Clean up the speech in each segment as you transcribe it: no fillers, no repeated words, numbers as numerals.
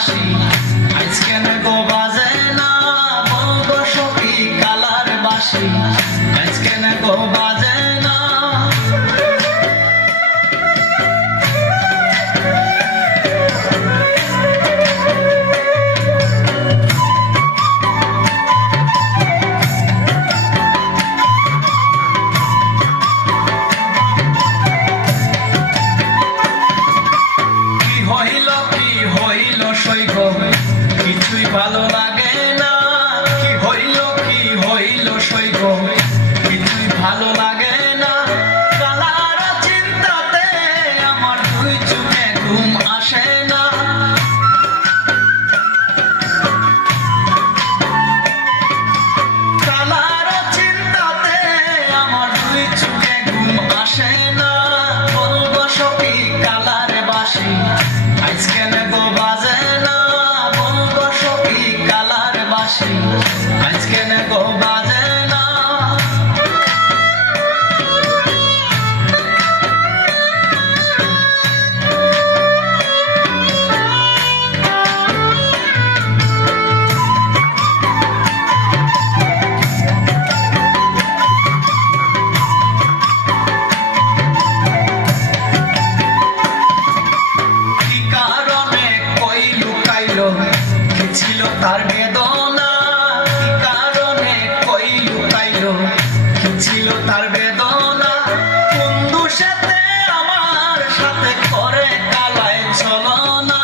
বাঁশি আজকে না গো বাজে না, বলবো সখী কালার বাঁশি আজকে না গো বাজে না। কিছুই ভালো লাগে না, কি হইল সইব, কিছুই ভালো লাগে না। কালার চিন্তাতে আমার দুই চোখে ঘুম আসে না। কালার চিন্তাতে আমার দুই চোখে ঘুম আসে না। বলবো সখী কালার বাঁশি আজকে না গো বাজে না, আজকে না গো বাজে না। কি কারণে কই লুকাইলো, কি ছিল তার বেদনা, ছিল তার বেদনা। বন্ধু সাথে আমার সাথে করে কালায় ছলনা।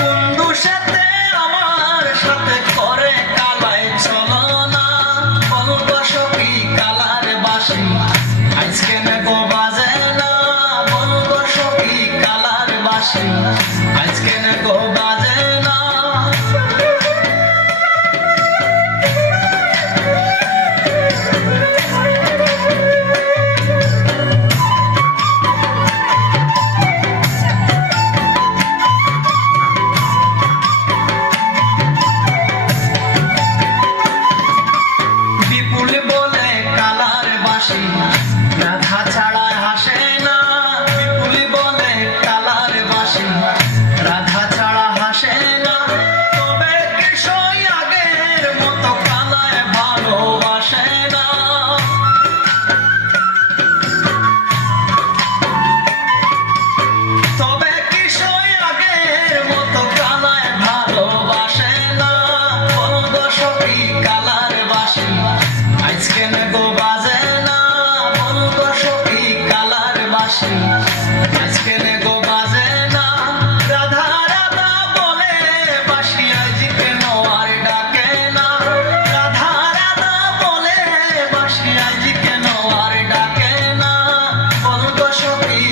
বন্ধু সাথে আমার সাথে করে কালায় ছলনা। বলবো সখী কালার বাঁশি আজকে না গো বাজে না, বলবো সখী কালার বাঁশি আজকে না গো বাজে না। বিপুল বলে কালার বাঁশি রাধা ছাড়া হাসে না। বিপুল বলে কালার বাঁশি রাধা ছাড়া হাসে না। তবে কিশোর আগের মতো কালায় ভালোবাসে না। তবে কিশোর আগের মতো কালায় ভালোবাসে না। বলবো সখী কালার বাঁশি আজকে না গো বাজে না, বলবো সখী কালার বাঁশি আজকে না গো বাজে না। রাধা রাধা বলে বাঁশি আজকে আর ডাকে না। রাধা রাধা বলে বাঁশি আজকে আর ডাকে না। বলবো সখী